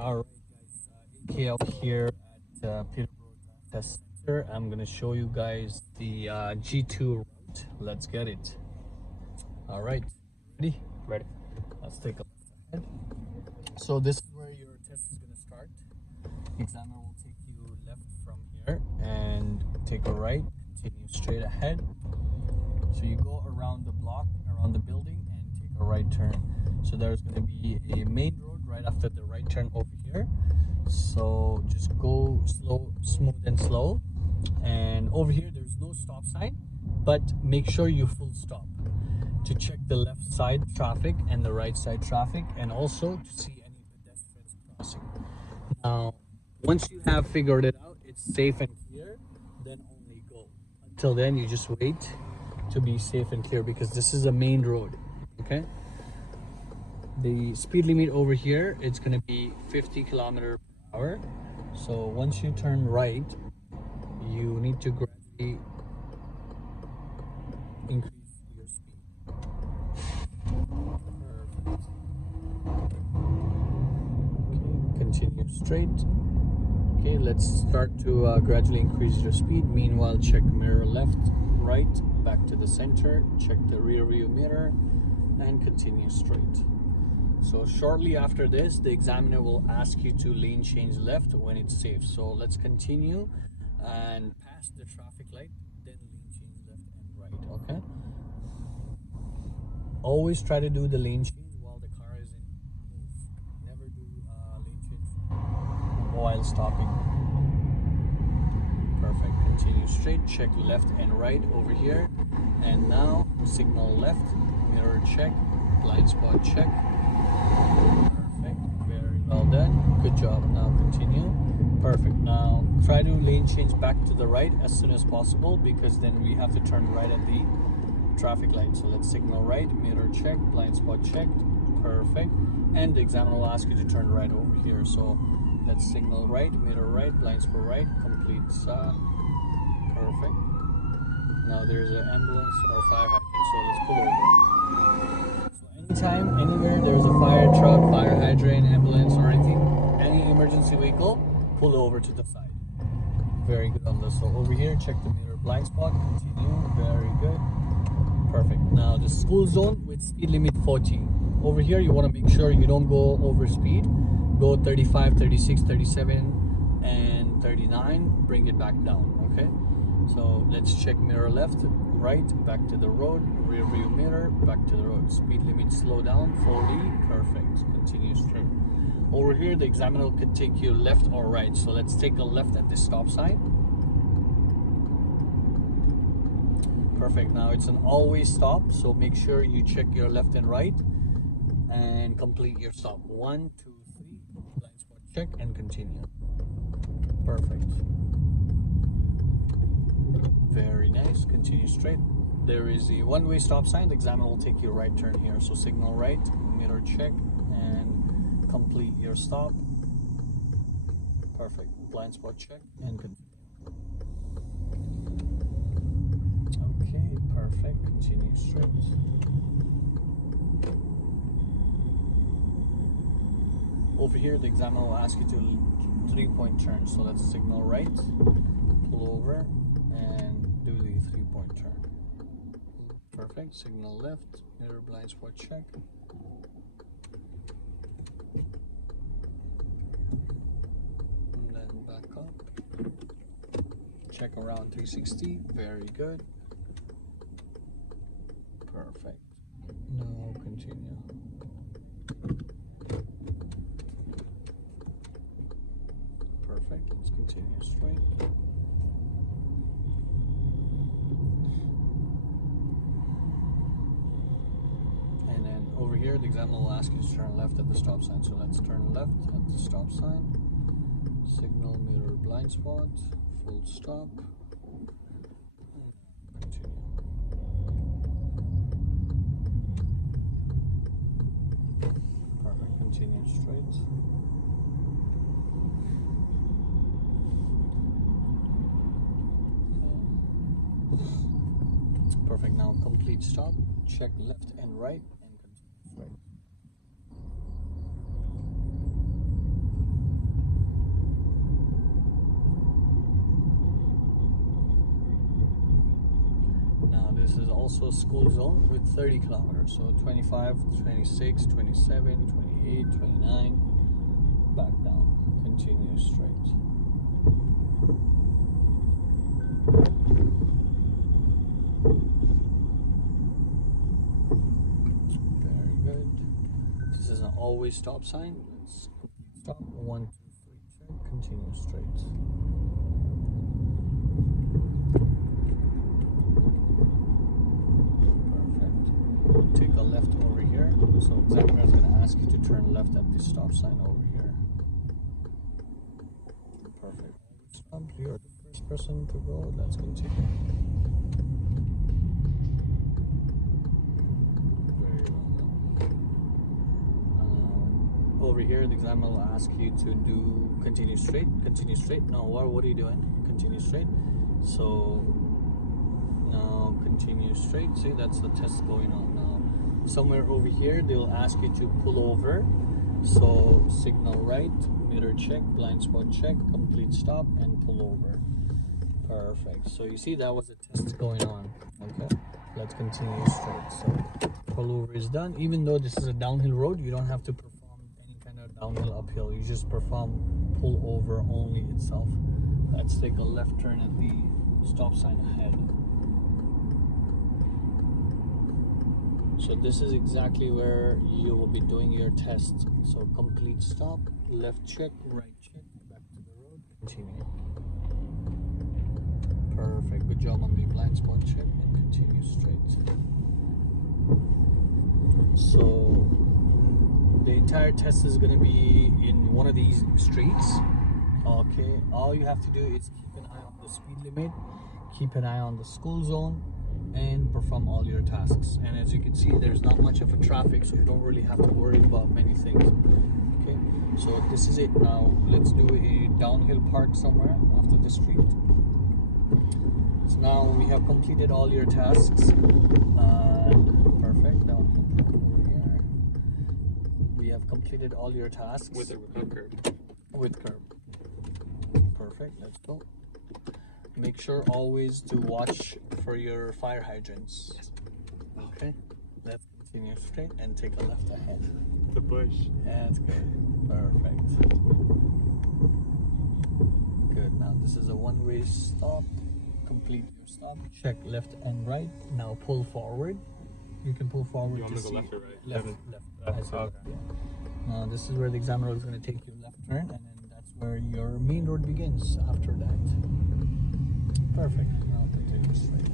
All right, guys. AK out here at Peterborough Test Center. I'm gonna show you guys the G2 route. Let's get it. All right, ready? Ready. Let's take a look ahead. So this is where your test is gonna start. The examiner will take you left from here and take a right. Continue straight ahead. So you go around the block, around the building, and take a right turn. So there's going to be a main road right after the right turn over here. So just go slow, smooth and slow. And over here there's no stop sign, but make sure you full stop to check the left side traffic and the right side traffic, and also to see any pedestrians crossing. Now, once you have figured it out, it's safe and clear, then only go. Until then, you just wait to be safe and clear, because this is a main road. Okay, the speed limit over here, it's going to be 50 km/h. So once you turn right, you need to gradually increase your speed. Perfect. Okay, continue straight. Okay, let's start to gradually increase your speed. Meanwhile, check mirror left, right, back to the center, check the rear view mirror, and continue straight. So shortly after this, the examiner will ask you to lane change left when it's safe. So let's continue and pass the traffic light, then lane change left and right. Okay, always try to do the lane change while the car is in move. Never do lane change while stopping. Perfect. Continue straight, check left and right over here, and now signal left, mirror check, blind spot check. Perfect. Very well done. Good job. Now continue. Perfect. Now try to lane change back to the right as soon as possible, because then we have to turn right at the traffic light. So let's signal right, mirror check, blind spot checked. Perfect. And the examiner will ask you to turn right over here. So let's signal right, mirror right, blind spot right, complete. Perfect. Now there's an ambulance or fire hydrant, so let's pull over. So anytime, anywhere there's a fire truck, fire hydrant, ambulance, or anything, any emergency vehicle, pull over to the side. Very good on this. So over here, check the mirror blind spot, continue. Very good. Perfect. Now the school zone with speed limit 40. Over here, you want to make sure you don't go over speed. Go 35, 36, 37, and 39. Bring it back down. Okay. So let's check mirror left, right, back to the road, rear view mirror, back to the road. Speed limit slow down, 40. Perfect. Continue straight. Over here, the examiner could take you left or right. So let's take a left at this stop sign. Perfect. Now it's an always stop, so make sure you check your left and right and complete your stop. 1, 2, 3, blind spot check, and continue. Perfect. Very nice. Continue straight. There is a one-way stop sign. The examiner will take you right turn here. So signal right, mirror check, and complete your stop. Perfect. Blind spot check and continue. Okay, perfect. Continue straight. Over here, the examiner will ask you to 3-point turn. So let's signal right, pull over, and do the 3-point turn. Perfect. Signal left, mirror blind spot check. And then back up. Check around 360. Very good. Perfect. Now continue. Perfect. Let's continue straight. And then over here, the examiner will ask you to turn left at the stop sign. So let's turn left at the stop sign. Signal, mirror, blind spot, full stop. Continue. Perfect. Continue straight. Perfect. Now complete stop. Check left and right and continue straight. also a school zone with 30 kilometers. So 25, 26, 27, 28, 29, back down, continue straight. Very good. This is an always stop sign. Let's stop. 1, 2, 3, check, continue straight. Take a left over here. So examiner is going to ask you to turn left at the stop sign over here. Perfect. Stop. You're the first person to go. Let's continue. Very well. Over here, the examiner will ask you to do continue straight. Continue straight. No, what are you doing? Continue straight. So now continue straight. See, that's the test going on now. Somewhere over here they'll ask you to pull over, so signal right, mirror check, blind spot check, complete stop, and pull over. Perfect. So you see that was a test going on. Okay, let's continue straight. So pull over is done. Even though this is a downhill road, you don't have to perform any kind of downhill uphill. You just perform pull over only itself. Let's take a left turn at the stop sign ahead. So this is exactly where you will be doing your test. So complete stop, left check, right check, back to the road, continue. Perfect, good job on the blind spot check, and continue straight. So the entire test is going to be in one of these streets. Okay, all you have to do is keep an eye on the speed limit, keep an eye on the school zone, and perform all your tasks. And as you can see, there's not much of a traffic, so you don't really have to worry about many things. Okay, so this is it. Now let's do a downhill part somewhere after the street. So now we have completed all your tasks, and perfect, downhill part over here. We have completed all your tasks with curb. With curb. Perfect, let's go. Make sure always to watch for your fire hydrants. Yes. Okay, let's continue straight and take a left ahead. The bush. That's good. Perfect. Good. Now this is a one-way stop. Complete your stop. Check left and right. Now pull forward. You can pull forward. You want me to go left or right? Left. Okay. Yeah. Now this is where the examiner is going to take you left turn, and then that's where your main road begins after that. Perfect. Now continue straight.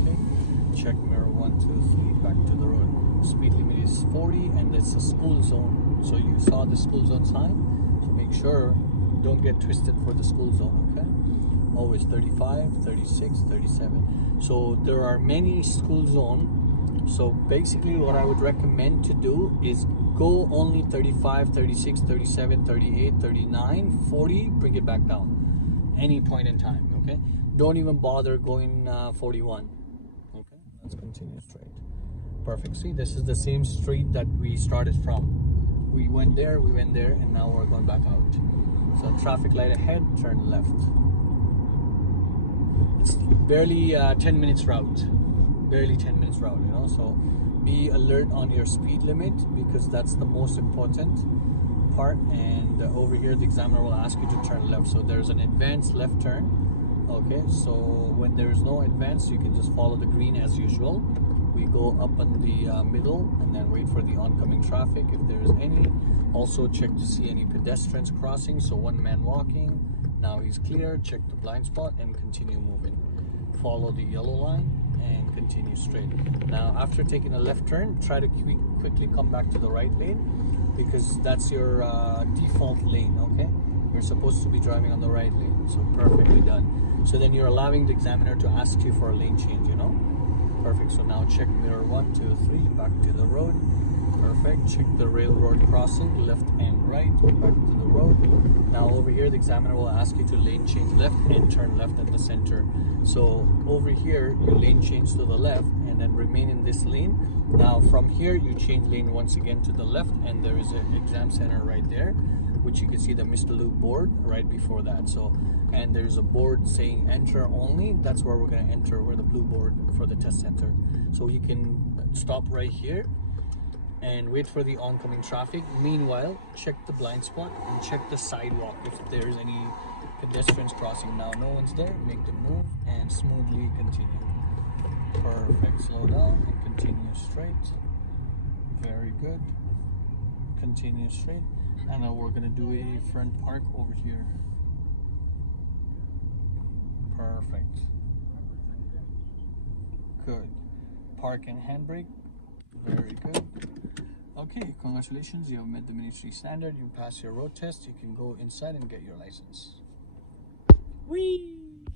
Okay. Check mirror 1, 2, 3. Back to the road. Speed limit is 40, and it's a school zone. So you saw the school zone sign. So make sure don't get twisted for the school zone. Okay. Always 35, 36, 37. So there are many school zones. So basically, what I would recommend to do is go only 35, 36, 37, 38, 39, 40. Bring it back down. Any point in time, okay? Don't even bother going 41. Okay, let's continue straight. Perfect. See, this is the same street that we started from. We went there, and now we're going back out. So traffic light ahead, turn left. It's barely 10 minutes route. Barely 10 minutes route, you know. So be alert on your speed limit, because that's the most important part. And over here the examiner will ask you to turn left, so there's an advanced left turn. Okay, so when there is no advance, you can just follow the green as usual. We go up in the middle and then wait for the oncoming traffic if there is any. Also check to see any pedestrians crossing. So one man walking, now he's clear. Check the blind spot and continue moving. Follow the yellow line and continue straight. Now after taking a left turn, try to quickly come back to the right lane, because that's your default lane. Okay, you're supposed to be driving on the right lane. So perfectly done. So then you're allowing the examiner to ask you for a lane change, you know. Perfect. So now check mirror 1, 2, 3, back to the road. Perfect. Check the railroad crossing, left and right, back to the road. Now over here the examiner will ask you to lane change left and turn left at the center. So over here you lane change to the left and then remain in this lane. Now from here you change lane once again to the left, and there is an exam center right there, which you can see the Mr. Luke board right before that. So and there's a board saying enter only. That's where we're going to enter, where the blue board for the test center. So you can stop right here and wait for the oncoming traffic. Meanwhile, check the blind spot and check the sidewalk if there's any pedestrians crossing. Now no one's there, make the move and smoothly continue. Perfect. Slow down and continue straight. Very good. Continue straight. And now we're gonna do a front park over here. Perfect. Good. Park and handbrake. Very good. Okay, congratulations, you have met the Ministry standard. You passed your road test. You can go inside and get your license. Whee!